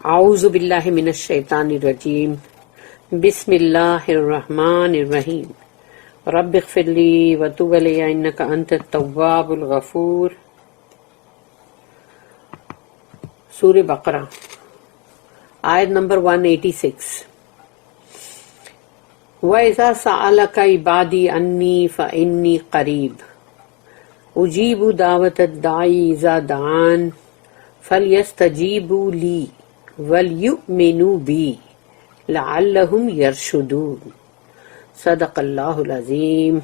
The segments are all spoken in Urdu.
اعوذ باللہ من الشیطان الرجیم بسم اللہ الرحمن الرحیم رب اغفر لی وتب علی انک انت التواب الغفور۔ سورہ بقرہ آیت نمبر 186۔ وَإِذَا سَأَلَكَ عِبَادِي عَنِّي فَإِنِّي قَرِيبٌ أُجِيبُ دَعْوَةَ الدَّاعِ إِذَا دَعَانِ فَلْيَسْتَجِيبُوا لِي وَلْيُؤْمِنُوا بِي لَعَلَّهُمْ يَرْشُدُونَ۔ صدق اللہ العظیم۔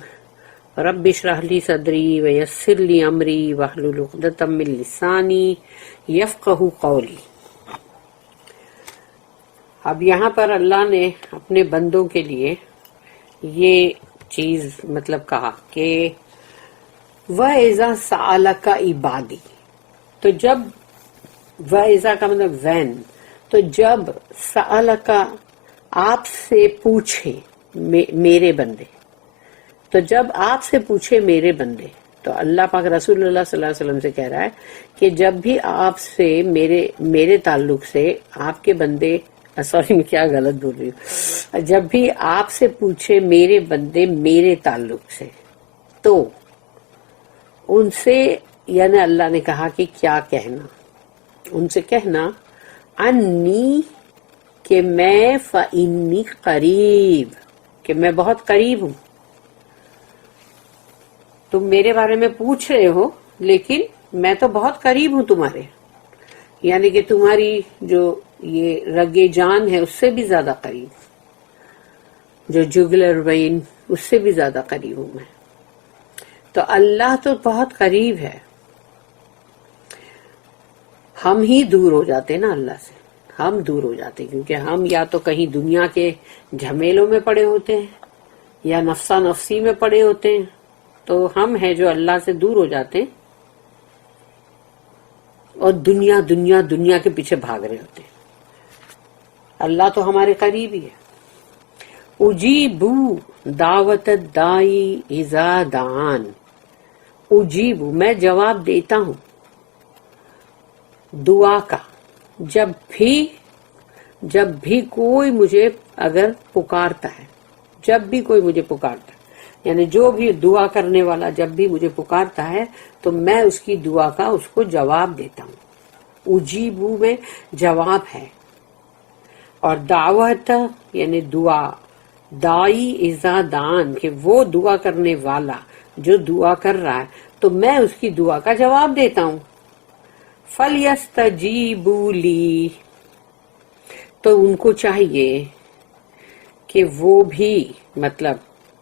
رب اشرح لی صدری ویسر لی امری واحلل عقدۃ من لسانی یفقہوا قولی۔ اب یہاں پر اللہ نے اپنے بندوں کے لیے یہ چیز کہا کہ وَإِذَا سَأَلَكَ عِبَادِي، تو جب وَإِذَا کا وین، تو جب سألک آپ سے پوچھے میرے بندے، تو جب آپ سے پوچھے میرے بندے، تو اللہ پاک رسول اللہ صلی اللہ علیہ وسلم سے کہہ رہا ہے کہ جب بھی آپ سے میرے تعلق سے آپ کے بندے، سوری میں کیا غلط بول رہی ہوں، جب بھی آپ سے پوچھے میرے بندے میرے تعلق سے، تو ان سے یعنی اللہ نے کہا کہ کیا کہنا، ان سے کہنا انی، کہ میں فإنی قریب، کہ میں بہت قریب ہوں۔ تم میرے بارے میں پوچھ رہے ہو لیکن میں تو بہت قریب ہوں تمہارے، یعنی کہ تمہاری جو یہ رگ جان ہے اس سے بھی زیادہ قریب، جو جگلر وین اس سے بھی زیادہ قریب ہوں میں۔ تو اللہ تو بہت قریب ہے، ہم ہی دور ہو جاتے نا اللہ سے، ہم دور ہو جاتے کیونکہ ہم یا تو کہیں دنیا کے جھمیلوں میں پڑے ہوتے ہیں یا نفسا نفسی میں پڑے ہوتے ہیں، تو ہم ہیں جو اللہ سے دور ہو جاتے ہیں اور دنیا دنیا دنیا کے پیچھے بھاگ رہے ہوتے ہیں۔ اللہ تو ہمارے قریب ہی ہے۔ اجیبو دعوت الداعی اذا دعان، اجیبو میں جواب دیتا ہوں دعا کا، جب بھی کوئی مجھے اگر پکارتا ہے، جب بھی کوئی مجھے پکارتا ہے، یعنی جو بھی دعا کرنے والا جب بھی مجھے پکارتا ہے تو میں اس کی دعا کا اس کو جواب دیتا ہوں۔ اجیبو میں جواب ہے، اور دعوت یعنی دعا، دائی اذا دعان کہ وہ دعا کرنے والا جو دعا کر رہا ہے تو میں اس کی دعا کا جواب دیتا ہوں۔ فَلْيَسْتَجِيبُوا لِي، تو ان کو چاہیے کہ وہ بھی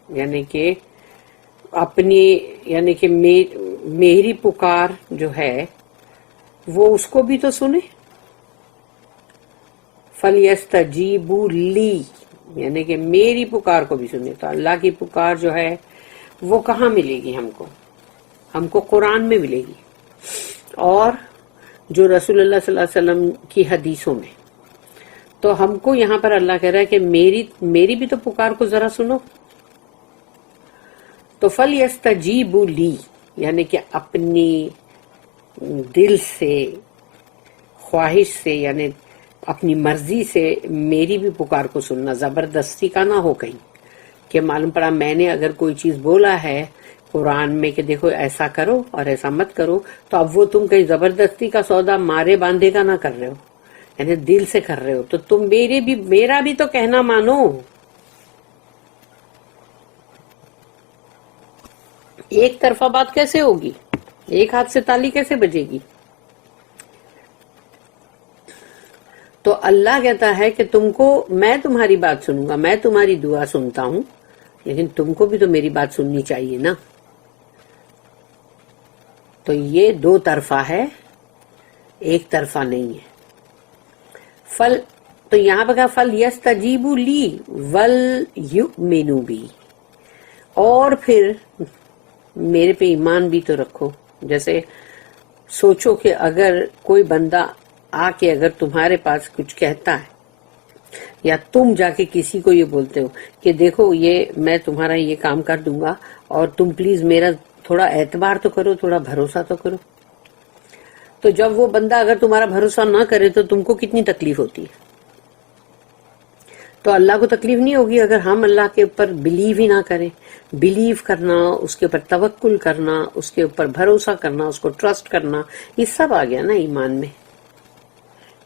یعنی کہ اپنی یعنی کہ میری پکار جو ہے وہ اس کو بھی تو سنے۔ فَلْيَسْتَجِيبُوا لِي یعنی کہ میری پکار کو بھی سنے۔ تو اللہ کی پکار جو ہے وہ کہاں ملے گی ہم کو قرآن میں ملے گی، اور جو رسول اللہ صلی اللہ علیہ وسلم کی حدیثوں میں۔ تو ہم کو یہاں پر اللہ کہہ رہا ہے کہ میری بھی تو پکار کو ذرا سنو۔ تو فَلْيَسْتَجِيبُوا لِي یعنی کہ اپنی دل سے، خواہش سے، یعنی اپنی مرضی سے میری بھی پکار کو سننا، زبردستی کا نہ ہو کہیں کہ معلوم پڑا میں نے اگر کوئی چیز بولا ہے قرآن میں کہ دیکھو ایسا کرو اور ایسا مت کرو، تو اب وہ تم کہیں زبردستی کا سودا مارے باندھے کا نہ کر رہے ہو، یعنی دل سے کر رہے ہو، تو تم میرا بھی تو کہنا مانو۔ ایک طرفہ بات کیسے ہوگی؟ ایک ہاتھ سے تالی کیسے بجے گی؟ تو اللہ کہتا ہے کہ تم کو میں تمہاری بات سنوں گا، میں تمہاری دعا سنتا ہوں، لیکن تم کو بھی تو میری بات سننی چاہیے نا۔ تو یہ دو طرفہ ہے، ایک طرفہ نہیں ہے۔ تو یہاں پہ کہا فَلْيَسْتَجِيبُوا لِي وَلْيُؤْمِنُوا بِي، اور پھر میرے پہ ایمان بھی تو رکھو۔ جیسے سوچو کہ اگر کوئی بندہ آ کے اگر تمہارے پاس کچھ کہتا ہے، یا تم جا کے کسی کو یہ بولتے ہو کہ دیکھو یہ میں تمہارا یہ کام کر دوں گا اور تم پلیز میرا تھوڑا اعتبار تو کرو، تھوڑا بھروسہ تو کرو، تو جب وہ بندہ اگر تمہارا بھروسہ نہ کرے تو تم کو کتنی تکلیف ہوتی ہے. تو اللہ کو تکلیف نہیں ہوگی اگر ہم اللہ کے اوپر بلیو ہی نہ کریں. بلیو کرنا، اس کے اوپر توکل کرنا، اس کے اوپر بھروسہ کرنا، اس کو ٹرسٹ کرنا، یہ سب آ گیا نا ایمان میں.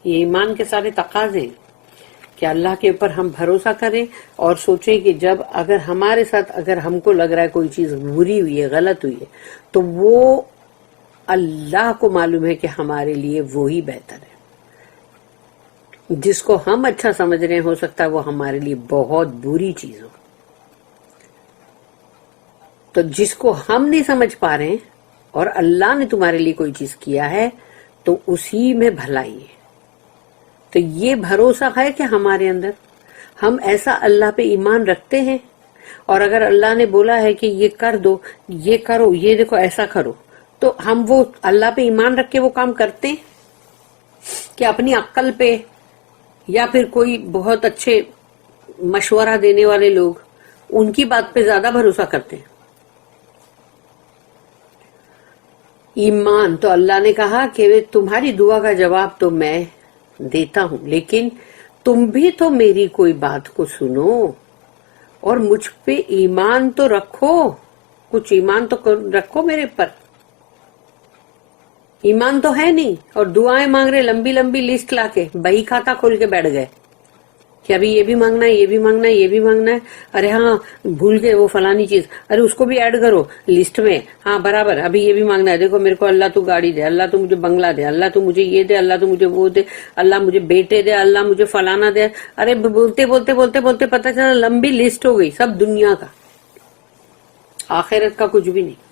یہ ایمان کے سارے تقاضے ہیں کہ اللہ کے اوپر ہم بھروسہ کریں اور سوچیں کہ جب اگر ہمارے ساتھ اگر ہم کو لگ رہا ہے کوئی چیز بری ہوئی ہے، غلط ہوئی ہے، تو وہ اللہ کو معلوم ہے کہ ہمارے لیے وہی بہتر ہے. جس کو ہم اچھا سمجھ رہے ہیں ہو سکتا ہے وہ ہمارے لیے بہت بری چیز ہو. تو جس کو ہم نہیں سمجھ پا رہے ہیں اور اللہ نے تمہارے لیے کوئی چیز کیا ہے تو اسی میں بھلائی ہے. تو یہ بھروسہ ہے کہ ہمارے اندر ہم ایسا اللہ پہ ایمان رکھتے ہیں، اور اگر اللہ نے بولا ہے کہ یہ کر دو، یہ کرو، یہ دیکھو ایسا کرو، تو ہم وہ اللہ پہ ایمان رکھ کے وہ کام کرتے ہیں کہ اپنی عقل پہ یا پھر کوئی بہت اچھے مشورہ دینے والے لوگ ان کی بات پہ زیادہ بھروسہ کرتے ہیں. ایمان تو اللہ نے کہا کہ تمہاری دعا کا جواب تو میں دیتا ہوں، لیکن تم بھی تو میری کوئی بات کو سنو اور مجھ پہ ایمان تو رکھو. کچھ ایمان تو رکھو میرے پر. ایمان تو ہے نہیں اور دعائیں مانگ رہے لمبی لمبی لسٹ لا کے، بہی کھاتا کھول کے بیٹھ گئے کہ ابھی یہ بھی مانگنا ہے، یہ بھی مانگنا ہے، یہ بھی مانگنا ہے. ارے ہاں بھول گئے وہ فلانی چیز، ارے اس کو بھی ایڈ کرو لسٹ میں. ہاں برابر، ابھی یہ بھی مانگنا ہے. دیکھو میرے کو اللہ تو گاڑی دے، اللہ تو مجھے بنگلہ دے، اللہ تو مجھے یہ دے، اللہ تو مجھے وہ دے، اللہ مجھے بیٹے دے، اللہ مجھے فلانا دے. ارے بولتے بولتے بولتے بولتے پتہ چلا لمبی لسٹ ہو گئی، سب دنیا کا، آخرت کا کچھ بھی نہیں.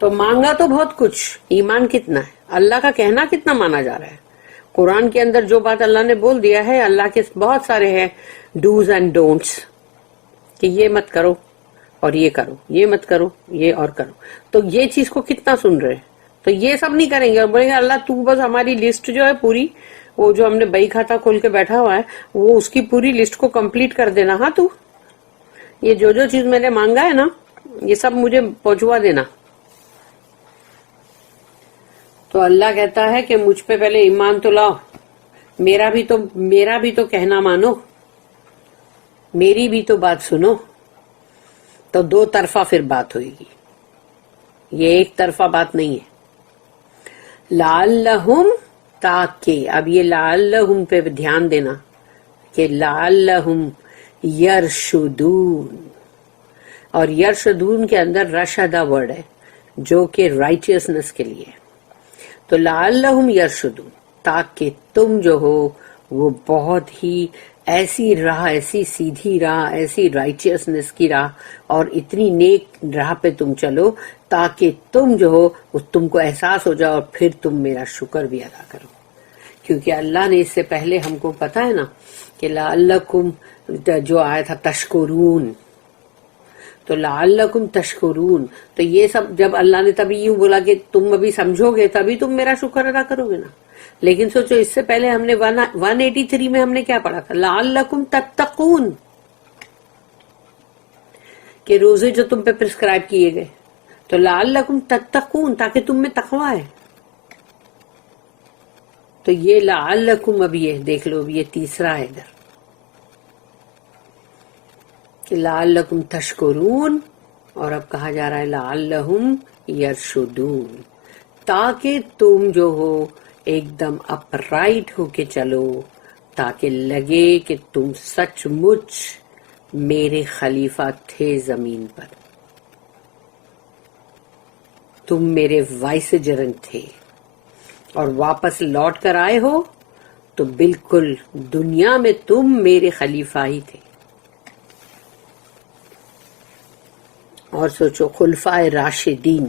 تو مانگا تو بہت کچھ، ایمان کتنا ہے؟ اللہ کا کہنا کتنا مانا جا رہا ہے؟ قرآن کے اندر جو بات اللہ نے بول دیا ہے، اللہ کے بہت سارے ہیں ڈوز اینڈ ڈونٹس کہ یہ مت کرو اور یہ کرو، یہ مت کرو، یہ اور کرو. تو یہ چیز کو کتنا سن رہے ہیں؟ تو یہ سب نہیں کریں گے اور بولیں گے اللہ تو بس ہماری لسٹ جو ہے پوری، وہ جو ہم نے بئی کھاتا کھول کے بیٹھا ہوا ہے وہ اس کی پوری لسٹ کو کمپلیٹ کر دینا. ہاں تو یہ جو چیز میں نے مانگا ہے نا یہ سب مجھے پہنچوا دینا. تو اللہ کہتا ہے کہ مجھ پہ پہلے ایمان تو لاؤ، میرا بھی تو کہنا مانو، میری بھی تو بات سنو. تو دو طرفہ پھر بات ہوئے گی، یہ ایک طرفہ بات نہیں ہے. لعلہم، تاکہ، اب یہ لعلہم پہ دھیان دینا کہ لعلہم یرشدون، اور یرشدون کے اندر رشدہ ورڈ ہے جو کہ رائچیسنس کے لیے. تو لعلہم یرشدون، تاکہ تم جو ہو وہ بہت ہی ایسی راہ، ایسی سیدھی راہ، ایسی رائچیسنس کی راہ اور اتنی نیک راہ پہ تم چلو تاکہ تم جو ہو وہ تم کو احساس ہو جائے اور پھر تم میرا شکر بھی ادا کرو. کیونکہ اللہ نے اس سے پہلے ہم کو پتا ہے نا کہ لعلکم جو آیا تھا تشکرون، تو لعلکم تشکرون، تو یہ سب جب اللہ نے تبھی یوں بولا کہ تم ابھی سمجھو گے تبھی تم میرا شکر ادا کرو گے نا. لیکن سوچو اس سے پہلے ہم نے 183 میں ہم نے کیا پڑھا تھا؟ لعلکم تتقون، کہ روزے جو تم پہ پرسکرائب کیے گئے، تو لعلکم تتقون تاکہ تم میں تقوی ہے. تو یہ لعلکم اب یہ دیکھ لو، یہ تیسرا ہے ادھر کہ لعلکم تشکرون، اور اب کہا جا رہا ہے لعلہم یرشدون، تاکہ تم جو ہو ایک دم اپ رائٹ ہو کے چلو، تاکہ لگے کہ تم سچ مچ میرے خلیفہ تھے زمین پر، تم میرے وائس جرن تھے اور واپس لوٹ کر آئے ہو تو بالکل دنیا میں تم میرے خلیفہ ہی تھے. اور سوچو خلفائے راشدین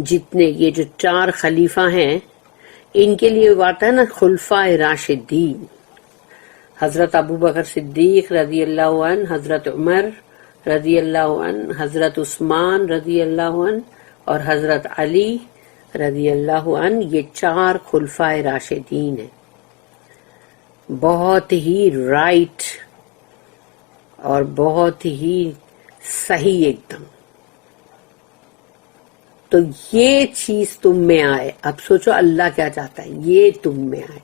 جتنے یہ جو 4 خلیفہ ہیں ان کے لیے آتا ہے نا خلفائے راشدین، حضرت ابو بکر صدیق رضی اللہ عنہ، حضرت عمر رضی اللہ عنہ، حضرت عثمان رضی اللہ عنہ اور حضرت علی رضی اللہ عنہ. یہ 4 خلفائے راشدین ہیں، بہت ہی رائٹ اور بہت ہی صحیح ایک دم. تو یہ چیز تم میں آئے. اب سوچو اللہ کیا چاہتا ہے, یہ تم میں آئے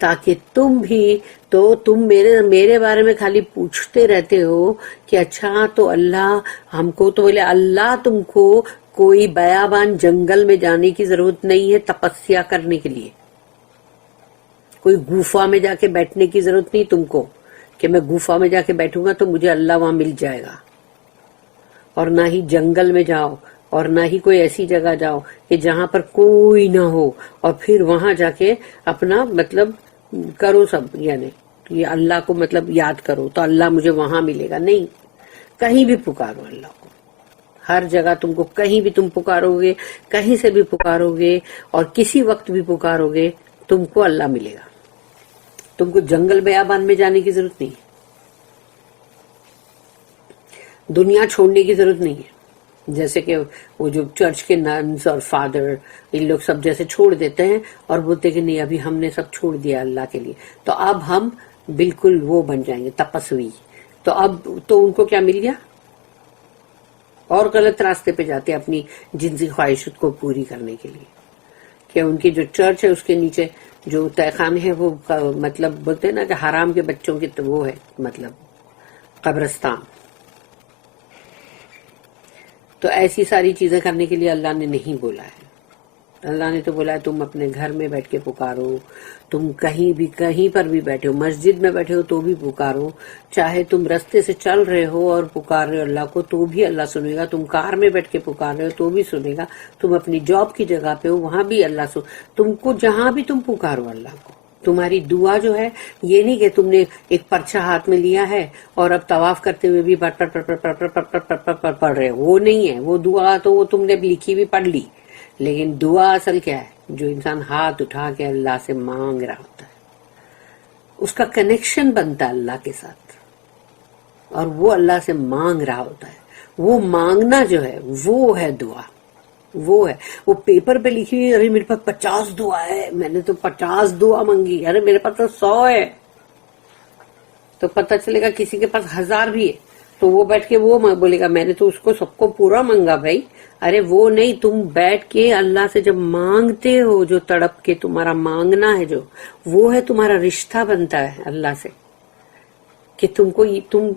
تاکہ تم بھی, تو تم میرے بارے میں خالی پوچھتے رہتے ہو کہ اچھا تو اللہ ہم کو, تو بولے اللہ تم کو کوئی بیابان جنگل میں جانے کی ضرورت نہیں ہے تپسیا کرنے کے لیے, کوئی گوفا میں جا کے بیٹھنے کی ضرورت نہیں تم کو کہ میں گوفا میں جا کے بیٹھوں گا تو مجھے اللہ وہاں مل جائے گا. اور نہ ہی جنگل میں جاؤ, اور نہ ہی کوئی ایسی جگہ جاؤ کہ جہاں پر کوئی نہ ہو اور پھر وہاں جا کے اپنا مطلب کرو سب, یعنی یہ اللہ کو مطلب یاد کرو تو اللہ مجھے وہاں ملے گا. نہیں, کہیں بھی پکارو اللہ کو, ہر جگہ تم کو کہیں بھی تم پکارو گے, کہیں سے بھی پکارو گے اور کسی وقت بھی پکارو گے تم کو اللہ ملے گا. تم کو جنگل بیابان میں جانے کی ضرورت نہیں ہے, دنیا چھوڑنے کی ضرورت نہیں ہے. جیسے کہ وہ جو چرچ کے ننس اور فادر ان لوگ سب جیسے چھوڑ دیتے ہیں اور بولتے کہ نہیں ابھی ہم نے سب چھوڑ دیا اللہ کے لیے, تو اب ہم بالکل وہ بن جائیں گے تپسوی. تو اب تو ان کو کیا مل گیا, اور غلط راستے پہ جاتے اپنی جنسی خواہشات کو پوری کرنے کے لیے. کہ ان کی جو چرچ ہے اس کے نیچے جو تہخانے ہے وہ مطلب بولتے ہیں نا کہ حرام کے بچوں کی تو وہ ہے مطلب قبرستان. تو ایسی ساری چیزیں کرنے کے لیے اللہ نے نہیں بولا ہے. اللہ نے تو بولا ہے تم اپنے گھر میں بیٹھ کے پکارو, تم کہیں پر بھی بیٹھے ہو, مسجد میں بیٹھے ہو تو بھی پکارو, چاہے تم رستے سے چل رہے ہو اور پکار رہے ہو اللہ کو تو بھی اللہ سنے گا, تم کار میں بیٹھ کے پکار رہے ہو تو بھی سنے گا, تم اپنی جاب کی جگہ پہ ہو وہاں بھی اللہ سن, تم کو جہاں بھی تم پکارو اللہ کو. تمہاری دعا جو ہے یہ نہیں کہ تم نے ایک پرچہ ہاتھ میں لیا ہے اور اب طواف کرتے ہوئے بھی پڑھ رہے ہو, وہ نہیں ہے. وہ دعا تو وہ تم نے لکھی بھی پڑھ لی, لیکن دعا اصل کیا ہے, جو انسان ہاتھ اٹھا کے اللہ سے مانگ رہا ہوتا ہے, اس کا کنیکشن بنتا ہے اللہ کے ساتھ, اور وہ اللہ سے مانگ رہا ہوتا ہے. وہ مانگنا جو ہے وہ ہے دعا, وہ ہے. وہ پیپر پہ لکھی ہوئی ارے میرے پاس 50 دعا ہے, میں نے تو 50 دعا مانگی, ارے میرے پاس تو 100 ہے. تو پتہ چلے گا کسی کے پاس 1000 بھی ہے تو وہ بیٹھ کے وہ بولے گا میں نے تو اس کو سب کو پورا مانگا بھائی. ارے وہ نہیں, تم بیٹھ کے اللہ سے جب مانگتے ہو, جو تڑپ کے تمہارا مانگنا ہے جو وہ ہے تمہارا رشتہ بنتا ہے اللہ سے. کہ تم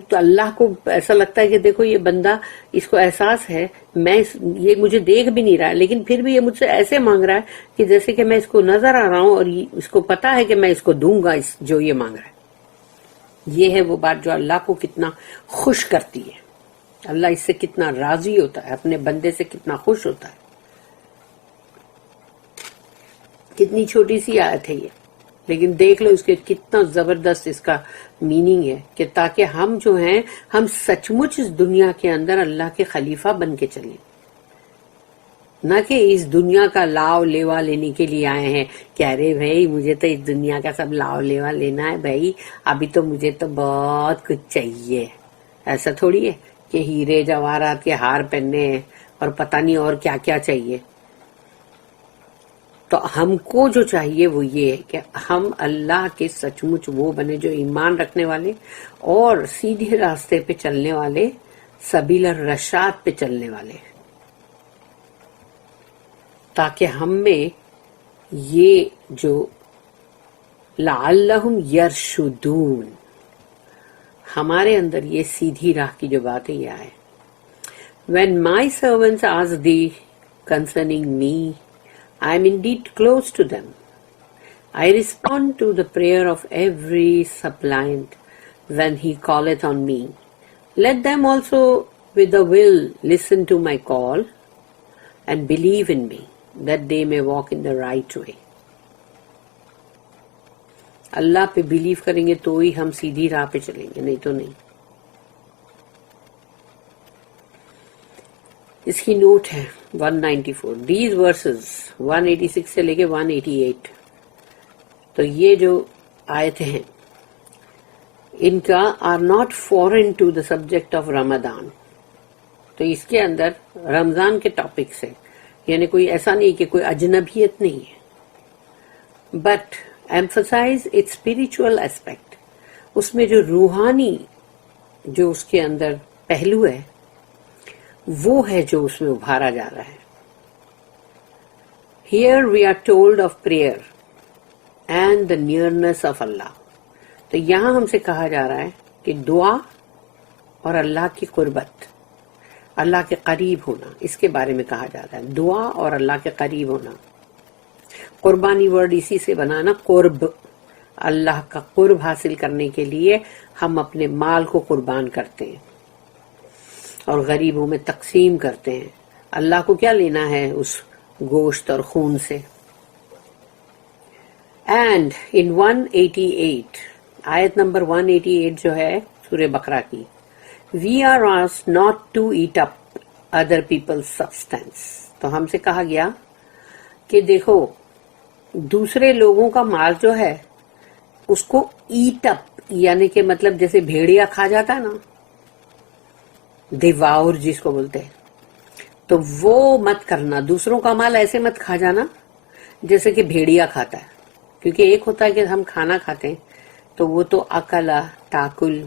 تو اللہ کو ایسا لگتا ہے کہ دیکھو یہ بندہ, اس کو احساس ہے میں یہ مجھے دیکھ بھی نہیں رہا ہے لیکن پھر بھی یہ مجھ سے ایسے مانگ رہا ہے کہ جیسے کہ میں اس کو نظر آ رہا ہوں اور اس کو پتا ہے کہ میں اس کو دوں گا جو یہ مانگ رہا ہے. یہ ہے وہ بات جو اللہ کو کتنا خوش کرتی ہے. اللہ اس سے کتنا راضی ہوتا ہے, اپنے بندے سے کتنا خوش ہوتا ہے. کتنی چھوٹی سی آیت ہے یہ, لیکن دیکھ لو اس کے کتنا زبردست اس کا میننگ ہے کہ تاکہ ہم جو ہیں ہم سچ مچ اس دنیا کے اندر اللہ کے خلیفہ بن کے چلیں, نہ کہ اس دنیا کا لاؤ لیوا لینے کے لیے آئے ہیں کہ ارے بھائی مجھے تو اس دنیا کا سب لاؤ لیوا لینا ہے بھائی, ابھی تو مجھے تو بہت کچھ چاہیے. ایسا تھوڑی ہے کہ ہیرے جواہرات کے ہار پہننے ہیں اور پتہ نہیں اور کیا کیا چاہیے. تو ہم کو جو چاہیے وہ یہ ہے کہ ہم اللہ کے سچ مچ وہ بنے جو ایمان رکھنے والے اور سیدھے راستے پہ چلنے والے, سبیل الرشاد پہ چلنے والے, تاکہ ہم میں یہ جو لعلہم یرشدون, ہمارے اندر یہ سیدھی راہ کی جو بات ہے یہ آئے. When my servants ask thee concerning me, I am indeed close to them. I respond to the prayer of every suppliant when he calleth on me. Let them also with a will listen to my call and believe in me, that they may walk in the right way. اللہ پہ بلیو کریں گے تو ہی ہم سیدھی راہ پہ چلیں گے, نہیں تو نہیں. اس کی نوٹ ہے 194. These verses 186 سے لے کے 188, تو یہ جو آیتیں ہیں ان کا are not foreign to the subject of Ramadan. تو اس کے اندر رمضان کے ٹاپک سے, یعنی کوئی ایسا نہیں کہ کوئی اجنبیت نہیں ہے, but emphasize its spiritual aspect. اس میں جو روحانی جو اس کے اندر پہلو ہے وہ ہے جو اس میں ابھارا جا رہا ہے. Here we are told of prayer and the nearness of Allah. تو یہاں ہم سے کہا جا رہا ہے کہ دعا اور اللہ کی قربت، اللہ کے قریب ہونا، اس کے بارے میں کہا جاتا ہے. دعا اور اللہ کے قریب ہونا. قربانی ورڈ اسی سے بنانا، قرب. اللہ کا قرب حاصل کرنے کے لیے ہم اپنے مال کو قربان کرتے ہیں اور غریبوں میں تقسیم کرتے ہیں. اللہ کو کیا لینا ہے اس گوشت اور خون سے. اینڈ ان 188 آیت نمبر 188 جو ہے سورہ بقرہ کی، we are asked not to eat up other peoples substance. تو ہم سے کہا گیا کہ دیکھو دوسرے لوگوں کا مال جو ہے اس کو ایٹ اپ، یعنی کہ مطلب جیسے بھیڑیا کھا جاتا ہے نا، دیواور جس کو بولتے ہیں، تو وہ مت کرنا. دوسروں کا مال ایسے مت کھا جانا جیسے کہ بھیڑیا کھاتا ہے. کیونکہ ایک ہوتا ہے کہ ہم کھانا کھاتے ہیں تو وہ تو اکلا تاکل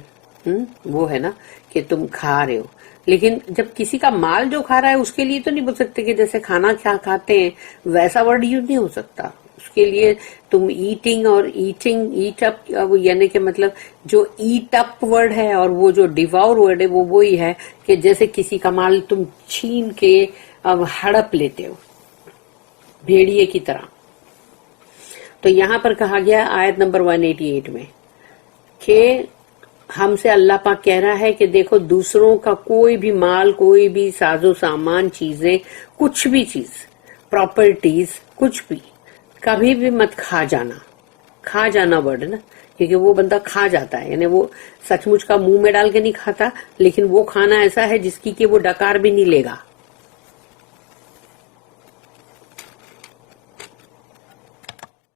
وہ ہے نا کہ تم کھا رہے ہو، لیکن جب کسی کا مال جو کھا رہا ہے اس کے لیے تو نہیں بول سکتے کہ جیسے کھانا کیا کھاتے ہیں ویسا ورڈ یوز نہیں ہو سکتا. اس کے لیے تم ایٹنگ اور ایٹ اپ، یعنی کہ مطلب جو ایٹ اپ ورڈ ہے اور وہ جو ڈیواور ورڈ ہے وہ وہی ہے کہ جیسے کسی کا مال تم چھین کے اب ہڑپ لیتے ہو بھیڑیے کی طرح. تو یہاں پر کہا گیا آیت نمبر 188 میں کہ ہم سے اللہ پاک کہہ رہا ہے کہ دیکھو دوسروں کا کوئی بھی مال، کوئی بھی ساز و سامان، چیزیں، کچھ بھی چیز، پراپرٹیز، کچھ بھی کبھی بھی مت کھا جانا. کھا جانا ورڈ نا، کیونکہ وہ بندہ کھا جاتا ہے، یعنی وہ سچ مچ کا منہ میں ڈال کے نہیں کھاتا، لیکن وہ کھانا ایسا ہے جس کی کہ وہ ڈکار بھی نہیں لے گا.